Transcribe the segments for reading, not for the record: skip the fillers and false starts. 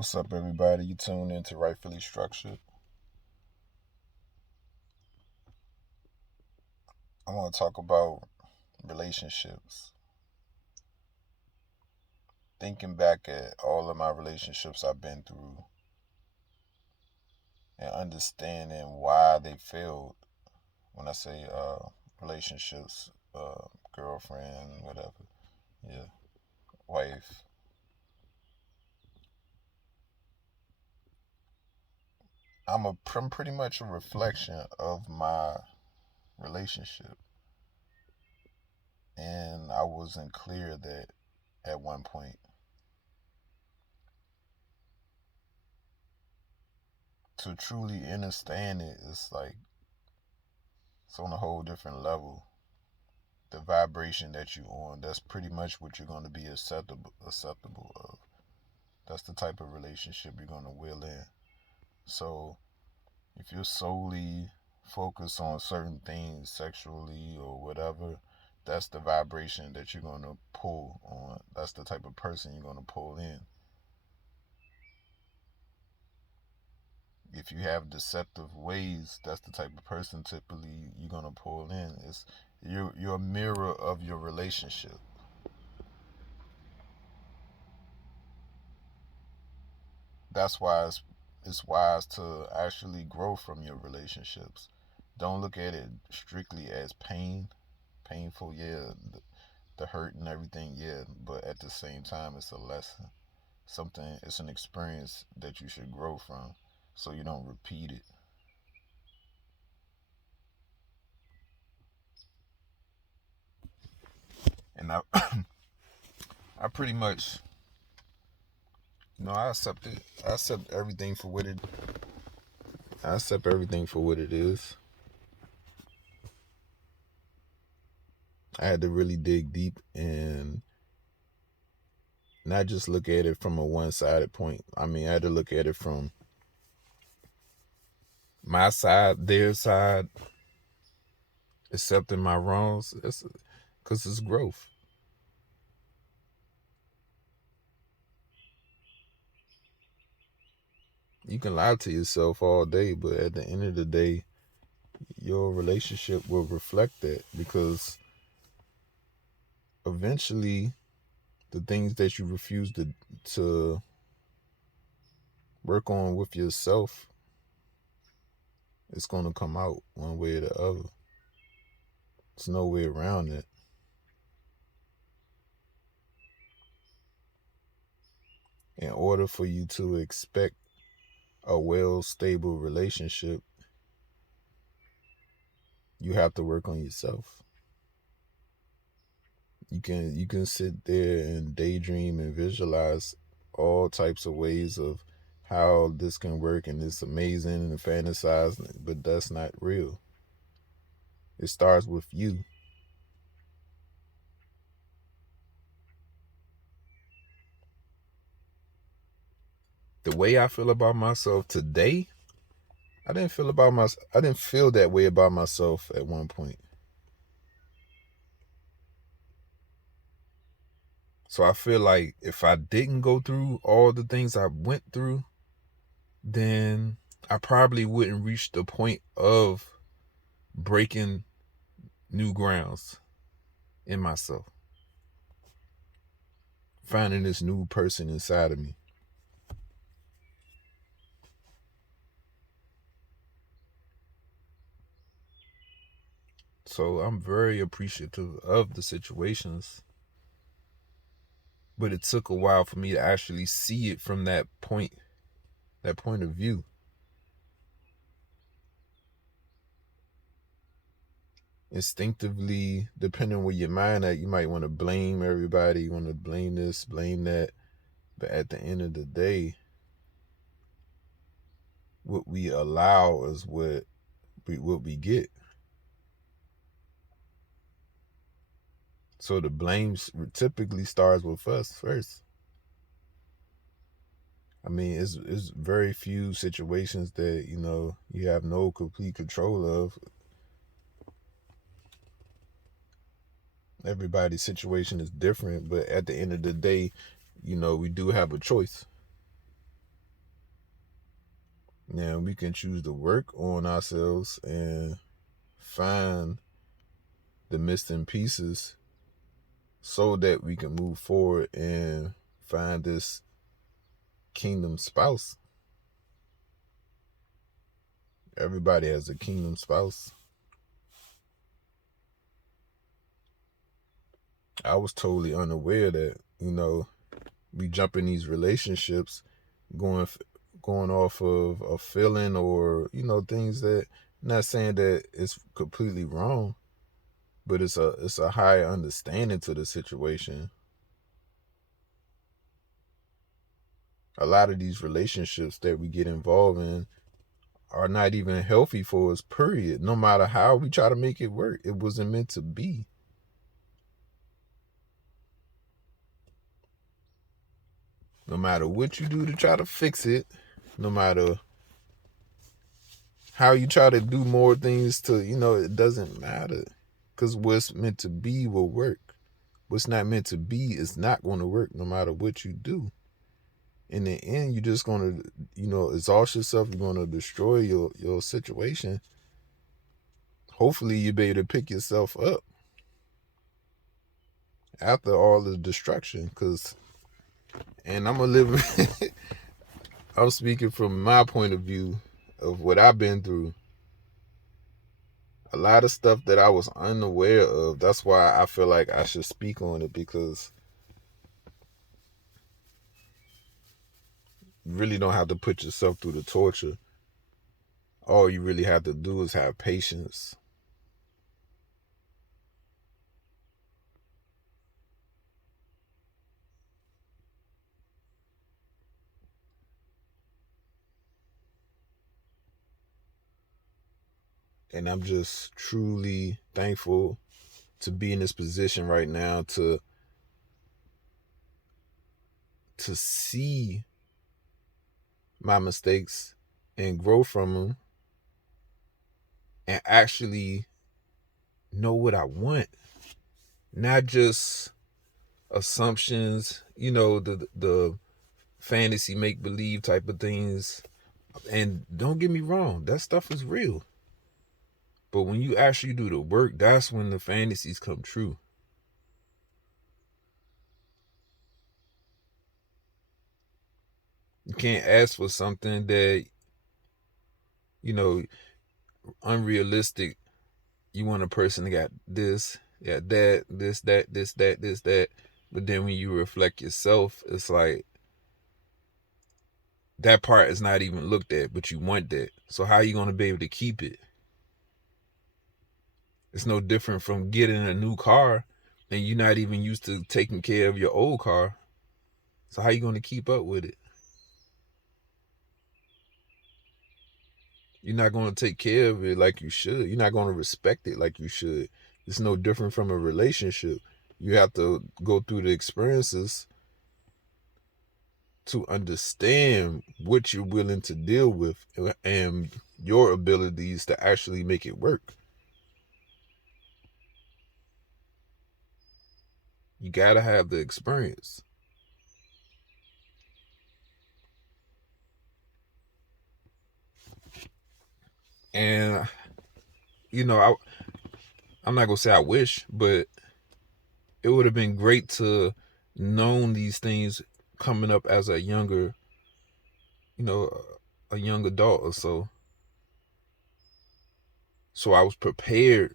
What's up, everybody? You tuned in to Rightfully Structured. I want to talk about relationships. Thinking back at all of my relationships I've been through and understanding why they failed. When I say relationships, girlfriend, whatever, yeah, wife. I'm pretty much a reflection of my relationship, and I wasn't clear that at one point. To truly understand it, it's like it's on a whole different level. The vibration that you on, that's pretty much what you're going to be acceptable of. That's the type of relationship you're going to will in. So if you're solely focused on certain things sexually or whatever, that's the vibration that you're going to pull on. That's the type of person you're going to pull in. If you have deceptive ways, that's the type of person typically you're going to pull in. You're a mirror of your relationship. That's why it's wise to actually grow from your relationships. Don't look at it strictly as painful, yeah, the hurt and everything, yeah, but at the same time, it's a lesson. It's an experience that you should grow from so you don't repeat it. And I pretty much, I accept it. I accept everything for what I accept everything for what it is. I had to really dig deep and not just look at it from a one-sided point. I mean, I had to look at it from my side, their side, accepting my wrongs. Because it's growth. You can lie to yourself all day, but at the end of the day, your relationship will reflect that because eventually the things that you refuse to work on with yourself, it's going to come out one way or the other. There's no way around it. In order for you to expect a well stable relationship, you have to work on yourself. You can sit there and daydream and visualize all types of ways of how this can work and it's amazing and fantasize, but that's not real. It starts with you. The way I feel about myself today, I didn't feel that way about myself at one point. So I feel like if I didn't go through all the things I went through, then I probably wouldn't reach the point of breaking new grounds in myself, finding this new person inside of me. So I'm very appreciative of the situations, but it took a while for me to actually see it from that point of view. Instinctively, depending on where your mind at, you might want to blame everybody, you want to blame this, blame that. But at the end of the day, what we allow is what we get. So the blame typically starts with us first. I mean, it's very few situations that you have no complete control of. Everybody's situation is different, but at the end of the day, we do have a choice. Now we can choose to work on ourselves and find the missing pieces so that we can move forward and find this kingdom spouse. Everybody has a kingdom spouse. I was totally unaware that, we jump in these relationships going off of a feeling or, things that, not saying that it's completely wrong, but it's a higher understanding to the situation. A lot of these relationships that we get involved in are not even healthy for us, period. No matter how we try to make it work, it wasn't meant to be. No matter what you do to try to fix it, no matter how you try to do more things to, it doesn't matter. Because what's meant to be will work. What's not meant to be is not going to work no matter what you do. In the end, you're just going to, exhaust yourself. You're going to destroy your situation. Hopefully, you'll be able to pick yourself up after all the destruction. And I'm going to live, I'm speaking from my point of view of what I've been through. A lot of stuff that I was unaware of. That's why I feel like I should speak on it, because you really don't have to put yourself through the torture. All you really have to do is have patience. And I'm just truly thankful to be in this position right now to see my mistakes and grow from them and actually know what I want. Not just assumptions, the fantasy make-believe type of things. And don't get me wrong, that stuff is real. But when you actually do the work, that's when the fantasies come true. You can't ask for something that, unrealistic. You want a person that got this, got that, this, that, this, that, this, that. But then when you reflect yourself, it's like that part is not even looked at, but you want that. So how are you going to be able to keep it? It's no different from getting a new car and you're not even used to taking care of your old car. So how are you going to keep up with it? You're not going to take care of it like you should. You're not going to respect it like you should. It's no different from a relationship. You have to go through the experiences to understand what you're willing to deal with and your abilities to actually make it work. You got to have the experience. And, I'm not going to say I wish, but it would have been great to known these things coming up as a younger, a young adult or so. So I was prepared.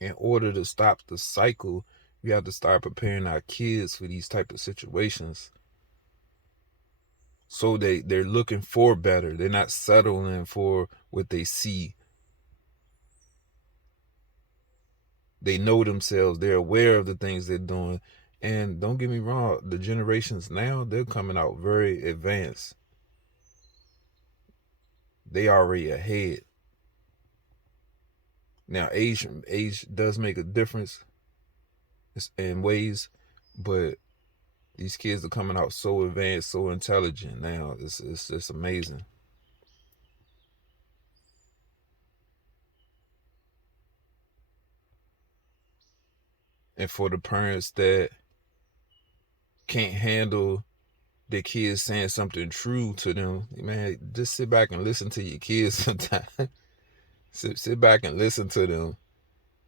In order to stop the cycle, we have to start preparing our kids for these type of situations. So they're looking for better. They're not settling for what they see. They know themselves. They're aware of the things they're doing. And don't get me wrong, the generations now, they're coming out very advanced. They already ahead. Now, age does make a difference in ways, but these kids are coming out so advanced, so intelligent now. It's just amazing. And for the parents that can't handle the kids saying something true to them, man, just sit back and listen to your kids sometimes. Sit back and listen to them.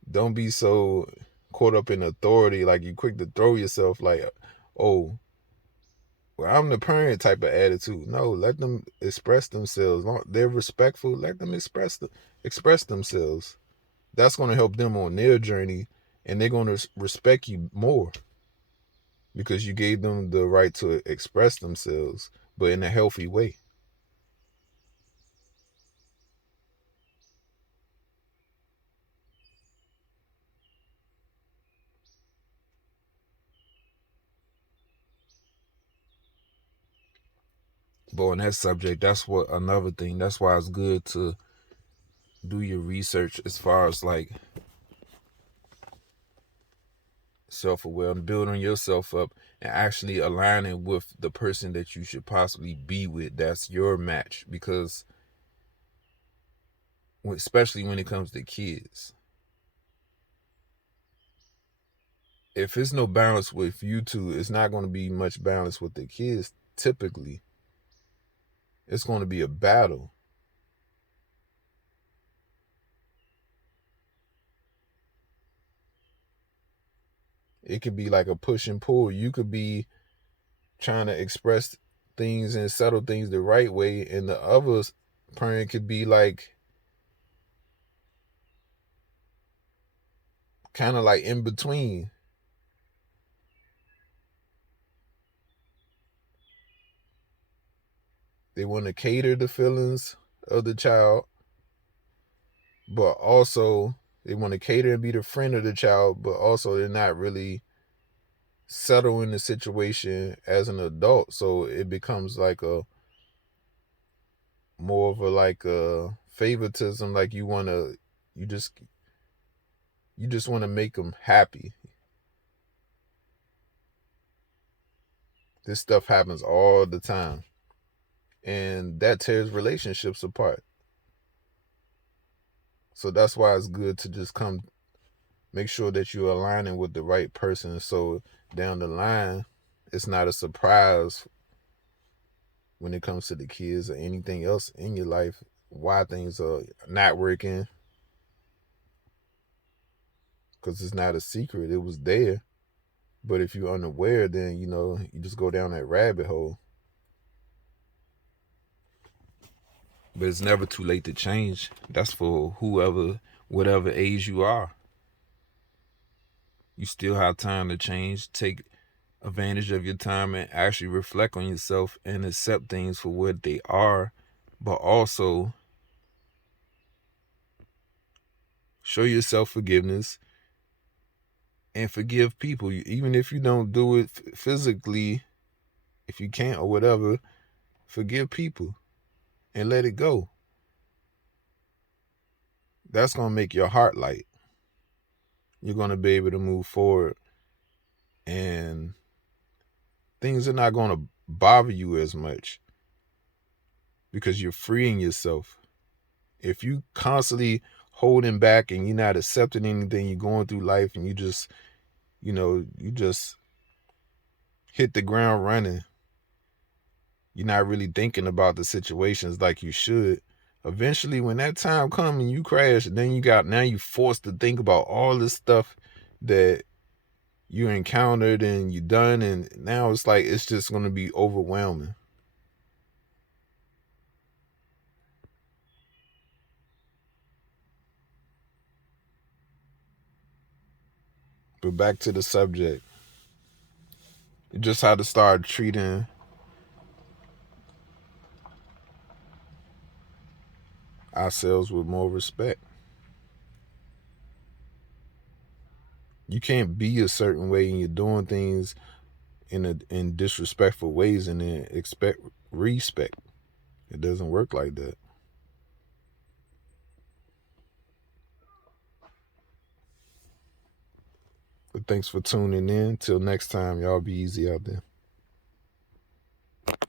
Don't be so caught up in authority, like you quick to throw yourself like, oh, well, I'm the parent type of attitude. No, let them express themselves. They're respectful. Let them express themselves. That's going to help them on their journey, and they're going to respect you more because you gave them the right to express themselves, but in a healthy way. But on that subject, that's what another thing. That's why it's good to do your research as far as like self-aware and building yourself up and actually aligning with the person that you should possibly be with. That's your match, because especially when it comes to kids, if it's no balance with you two, it's not going to be much balance with the kids. Typically, it's going to be a battle. It could be like a push and pull. You could be trying to express things and settle things the right way, and the other parent could be like kind of like in between. They want to cater the feelings of the child, but also they want to cater and be the friend of the child, but also they're not really settle in the situation as an adult. So it becomes like a more of a like a favoritism. Like you just you just want to make them happy. This stuff happens all the time, and that tears relationships apart. So that's why it's good to just make sure that you're aligning with the right person, so down the line it's not a surprise when it comes to the kids or anything else in your life why things are not working, because it's not a secret. It was there. But if you're unaware, then you just go down that rabbit hole. But it's never too late to change. That's for whatever age you are. You still have time to change. Take advantage of your time and actually reflect on yourself and accept things for what they are, but also show yourself forgiveness and forgive people. Even if you don't do it physically, if you can't or whatever, forgive people and let it go. That's going to make your heart light. You're going to be able to move forward, and things are not going to bother you as much because you're freeing yourself. If you constantly holding back and you're not accepting anything, you're going through life and you just hit the ground running, you're not really thinking about the situations like you should. Eventually, when that time comes and you crash, then you forced to think about all this stuff that you encountered and you done, and now it's like it's just going to be overwhelming. But back to the subject, you just have to start treating ourselves with more respect. You can't be a certain way and you're doing things in disrespectful ways and then expect respect. It doesn't work like that. But thanks for tuning in. Till next time, y'all be easy out there.